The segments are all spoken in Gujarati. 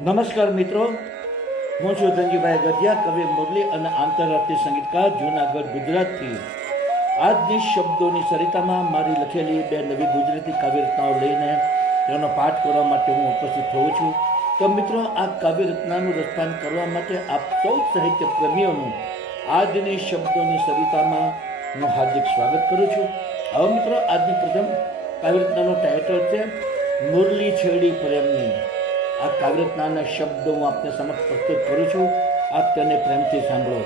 નમસ્કાર મિત્રો, હું છું ધનજીભાઈ ગઢિયા, કવિ મુરલી અને આંતરરાષ્ટ્રીય સંગીતકાર જૂનાગઢ ગુજરાતથી. આજની શબ્દોની સરિતામાં મારી લખેલી બે નવી ગુજરાતી કાવ્યરચનાઓ લઈને તેનો પાઠ કરવા માટે હું ઉપસ્થિત થઉં છું. તો મિત્રો, આ કાવ્યરચનાનું રસપાન કરવા માટે આપ સૌ સાહિત્ય પ્રેમીઓનું આજની શબ્દોની સરિતામાં હું હાર્દિક સ્વાગત કરું છું. હવે મિત્રો, આજની પ્રથમ કાવ્યરચનાનું ટાઇટલ છે મુરલી છેડી પ્રેમની. આ કાવ્યરચનાના શબ્દો હું આપને સમક્ષ પ્રસ્તુત કરું છું. આપ તેને પ્રેમથી સાંભળો.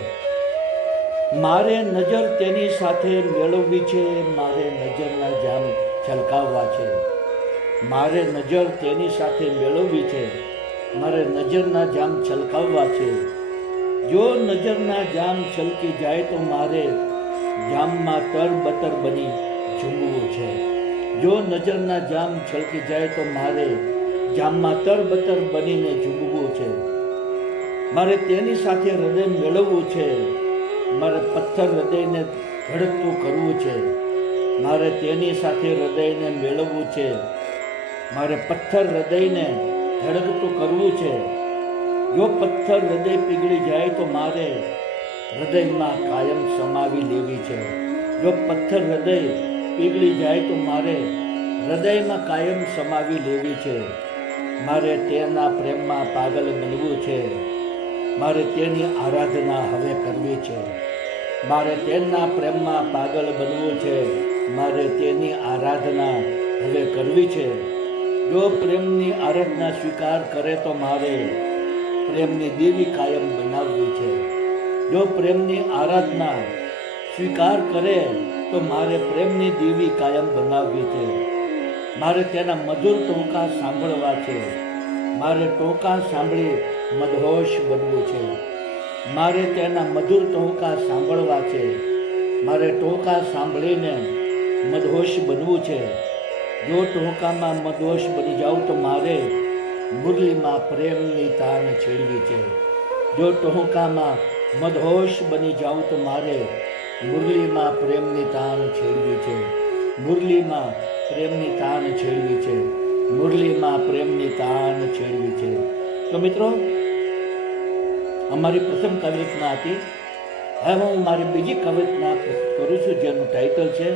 મારે નજર તેની સાથે મેળવવી છે, મારે નજરના જામ છલકાવવા છે. મારે નજર તેની સાથે મેળવવી છે, મારે નજરના જામ છલકાવવા છે. જો નજરના જામ છલકી જાય તો મારે જામમાં તરબતર બની ઝૂમવું છે. જો નજરના જામ છલકી જાય તો મારે જામમાં તરબતર બનીને ઝૂમવું છે. મારે તેની સાથે હૃદય મેળવવું છે, મારે પથ્થર હૃદયને ધડકતું કરવું છે. મારે તેની સાથે હૃદયને મેળવવું છે, મારે પથ્થર હૃદયને ધડકતું કરવું છે. જો પથ્થર હૃદય પીગળી જાય તો મારે હૃદયમાં કાયમ સમાવી લેવી છે. જો પથ્થર હૃદય પીગળી જાય તો મારે હૃદયમાં કાયમ સમાવી લેવી છે. મારે તેના પ્રેમમાં પાગલ બનવું છે, મારે તેની આરાધના હવે કરવી છે. મારે તેના પ્રેમમાં પાગલ બનવું છે, મારે તેની આરાધના હવે કરવી છે. જો પ્રેમની આરાધના સ્વીકાર કરે તો મારે પ્રેમની દેવી કાયમ બનાવવી છે. જો પ્રેમની આરાધના સ્વીકાર કરે તો મારે પ્રેમની દેવી કાયમ બનાવવી છે. મારે તેના મધુર ટોંકા સાંભળવા છે, મારે ટોંકા સાંભળી મદહોશ બનવું છે. મારે તેના મધુર ટોંકા સાંભળવા છે, મારે ટોંકા સાંભળીને મદહોશ બનવું છે. જો ટોંકામાં મદહોશ બની જાઉં તો મારે મુરલીમાં પ્રેમની તાન છેડવી છે. જો ટોંકામાં મદહોશ બની જાઉં તો મારે મુરલીમાં પ્રેમની તાન છેડવી છે. મુરલીમાં પ્રેમની તાન છેડવી છે. મુરલીમાં પ્રેમની તાન છેડવી છે. તો મિત્રો, અમારી પ્રથમ કાવ્યરચના હતી. હવે હું મારી બીજી કાવ્યરચના પ્રસ્તુત કરું છું, જેનું ટાઇટલ છે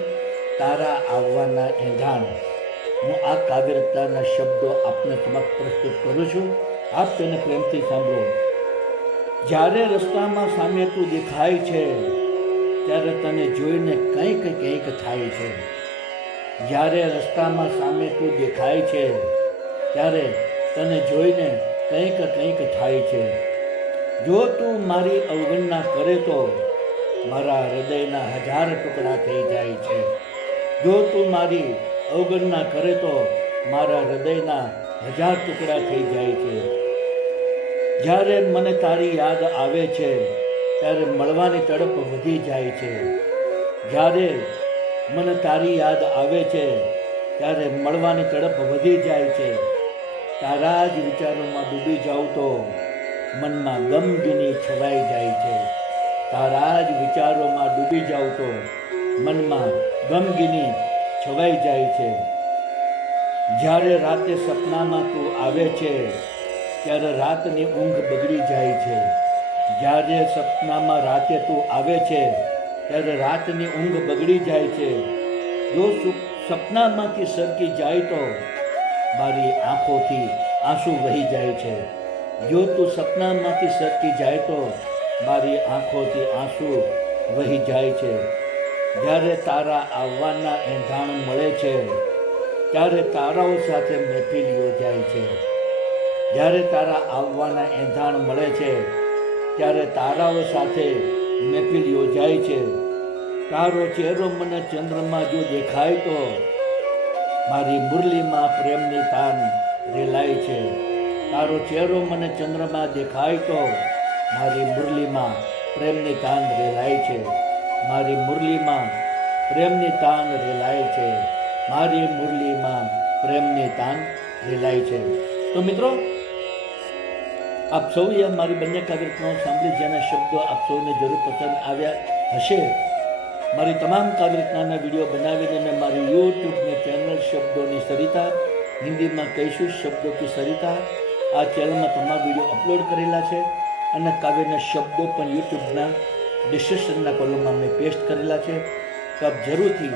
તારા આવવાના એંધાણ. હું આ કાવ્યરચનાના શબ્દો આપને સમક્ષ પ્રસ્તુત કરું છું. આપ તેને પ્રેમથી સાંભળો. જ્યારે રસ્તામાં સામે તું દેખાય છે, ત્યારે તને જોઈને કંઈક કંઈક થાય છે. જ્યારે રસ્તામાં સામે તું દેખાય છે, ત્યારે તને જોઈને કંઈક કંઈક થાય છે. જો તું મારી અવગણના કરે તો મારા હૃદયના 1000 ટુકડા થઈ જાય છે. જો તું મારી અવગણના કરે તો મારા હૃદયના 1000 ટુકડા થઈ જાય છે. જ્યારે મને તારી યાદ આવે છે, ત્યારે મળવાની તડપ વધી જાય છે. જ્યારે મને તારી યાદ આવે છે, ત્યારે મળવાની તડપ વધી જાય છે. તારા જ વિચારોમાં ડૂબી જાઉં તો મનમાં ગમગીની છવાઈ જાય છે. તારા જ વિચારોમાં ડૂબી જાઉં તો મનમાં ગમગીની છવાઈ જાય છે. જ્યારે રાતે સપનામાં તું આવે છે, ત્યારે રાતની ઊંઘ બગડી જાય છે. જ્યારે સપનામાં રાતે તું આવે છે, ત્યારે રાતની ઊંઘ બગડી જાય છે. જો સપનામાંથી સરકી જાય તો મારી આંખોથી આંસુ વહી જાય છે. જો તું સપનામાંથી સરકી જાય તો મારી આંખોથી આંસુ વહી જાય છે. જ્યારે તારા આવવાના એંધાણ મળે છે, ત્યારે તારાઓ સાથે મહેફિલ યોજાય છે. જ્યારે તારા આવવાના એંધાણ મળે છે, ત્યારે તારાઓ સાથે મહેફિલ યોજાય છે. તારો ચહેરો મને ચંદ્રમાં જો દેખાય તો મારી મુરલીમાં પ્રેમની તાન રેલાય છે. તારો ચહેરો મને ચંદ્રમાં દેખાય તો મારી મુરલીમાં પ્રેમની તાન રેલાય છે. મારી મુરલીમાં પ્રેમની તાન રેલાય છે. મારી મુરલીમાં પ્રેમની તાન રેલાય છે. તો મિત્રો, આપ સૌએ મારી બંને કાવ્યરચનાઓ સાંભળી, જેના શબ્દો આપ સૌને જરૂર પસંદ આવ્યા હશે. મારી તમામ કાવ્યરચનાના વિડીયો બનાવીને મેં મારી યુટ્યુબની ચેનલ શબ્દોની સરિતા, હિન્દીમાં કહીશું શબ્દો કી સરિતા, આ ચેનલમાં તમામ વિડીયો અપલોડ કરેલા છે અને કાવ્યના શબ્દો પણ યુટ્યુબના ડિસ્ક્રિપ્શનના કોલમમાં મેં પેસ્ટ કરેલા છે. તો આપ જરૂરથી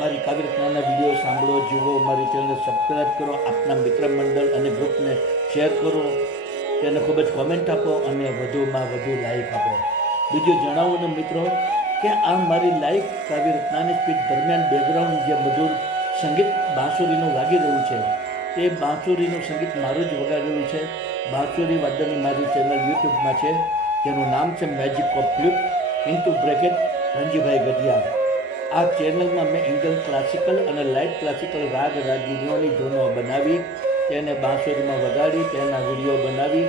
મારી કાવ્યરચનાના વિડીયો સાંભળો, જુઓ, મારી ચેનલને સબસ્ક્રાઈબ કરો, આપના મિત્ર મંડળ અને ગ્રુપને શેર કરો, તેને ખૂબ જ કોમેન્ટ આપો અને વધુમાં વધુ લાઈક આપો. બીજું જણાવું ને મિત્રો કે આ મારી લાઈવ કાવ્યરચનાની સ્પીચ દરમિયાન બેકગ્રાઉન્ડ જે મધુર સંગીત બાંસુરીનું વાગી રહ્યું છે તે બાંસુરીનું સંગીત મારું જ વગાડેલું છે. બાંસુરી વાદનની મારી ચેનલ યુટ્યુબમાં છે, જેનું નામ છે magic of flute into bracket Ranjibhai Gadhiya. આ ચેનલમાં મેં ઇન્ડિયન ક્લાસિકલ અને લાઇટ ક્લાસિકલ રાગ રાગીનીઓની ધૂનો બનાવી, તેને બાંસુરીમાં વગાડી, તેના વિડીયો બનાવી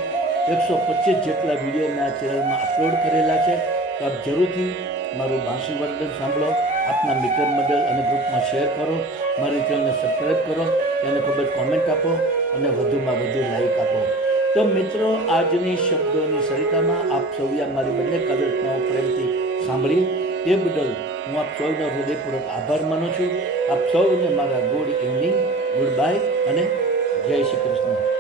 125 જેટલા વિડીયો મેં આ ચેનલમાં અપલોડ કરેલા છે. તો આપ જરૂરથી મારું બાંસુરી વર્ધન સાંભળો, આપના મિત્ર મંડળ અને ગ્રુપમાં શેર કરો, મારી ચેનલને સબસ્ક્રાઈબ કરો, તેને ખૂબ જ કોમેન્ટ આપો અને વધુમાં વધુ લાઈક આપો. તો મિત્રો, આજની શબ્દોની સરિતામાં આપ સૌએ મારી બંને કાવ્યરચનાઓ પ્રેમથી સાંભળી તે બદલ હું આપ સૌનો હૃદયપૂર્વક આભાર માનું છું. આપ સૌને મારા ગુડ ઇવનિંગ, ગુડ બાય અને જય શ્રી કૃષ્ણ.